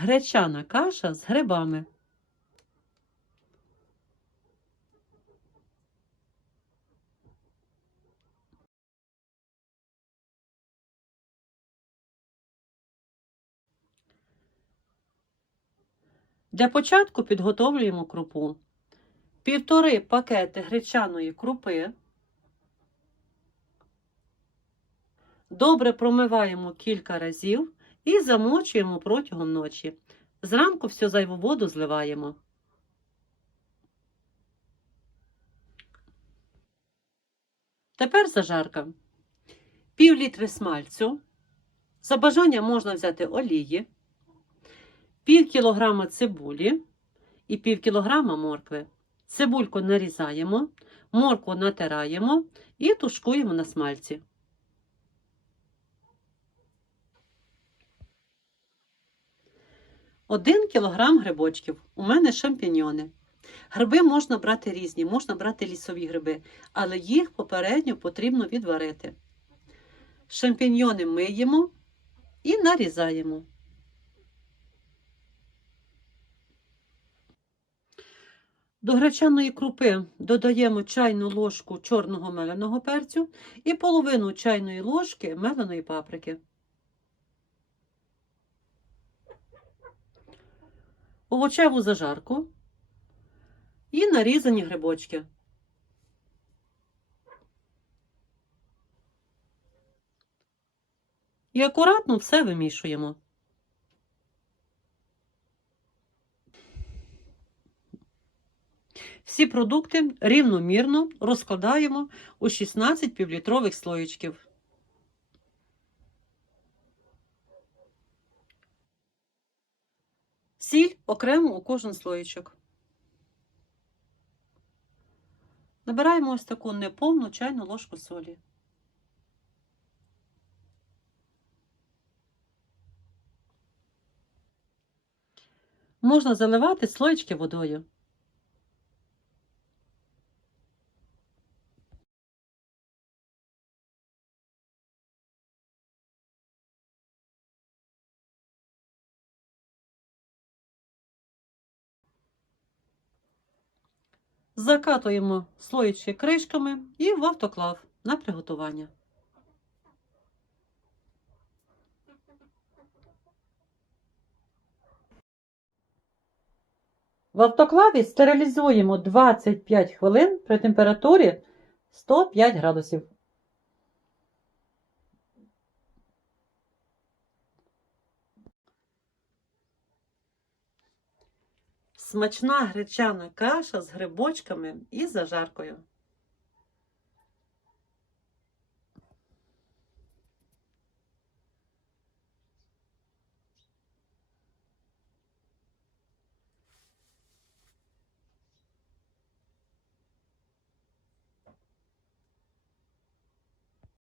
Гречана каша з грибами. Для початку підготовлюємо крупу. Півтори пакети гречаної крупи. Добре промиваємо кілька разів і замочуємо протягом ночі. Зранку всю зайву воду зливаємо. Тепер зажарка. Пів літри смальцю. За бажанням можна взяти олії, пів кілограма цибулі і пів кілограма моркви. Цибульку нарізаємо, моркву натираємо і тушкуємо на смальці. Один кілограм грибочків. У мене шампіньйони. Гриби можна брати різні, можна брати лісові гриби, але їх попередньо потрібно відварити. Шампіньйони миємо і нарізаємо. До гречаної крупи додаємо чайну ложку чорного меленого перцю і половину чайної ложки меленої паприки. Овочеву зажарку і нарізані грибочки. І акуратно все вимішуємо. Всі продукти рівномірно розкладаємо у 16 півлітрових слоєчків. Сіль окремо у кожен слоєчок. Набираємо ось таку неповну чайну ложку солі. Можна заливати слоєчки водою. Закатуємо слоїчки кришками і в автоклав на приготування. В автоклаві стерилізуємо 25 хвилин при температурі 105 градусів. Смачна гречана каша з грибочками і зажаркою.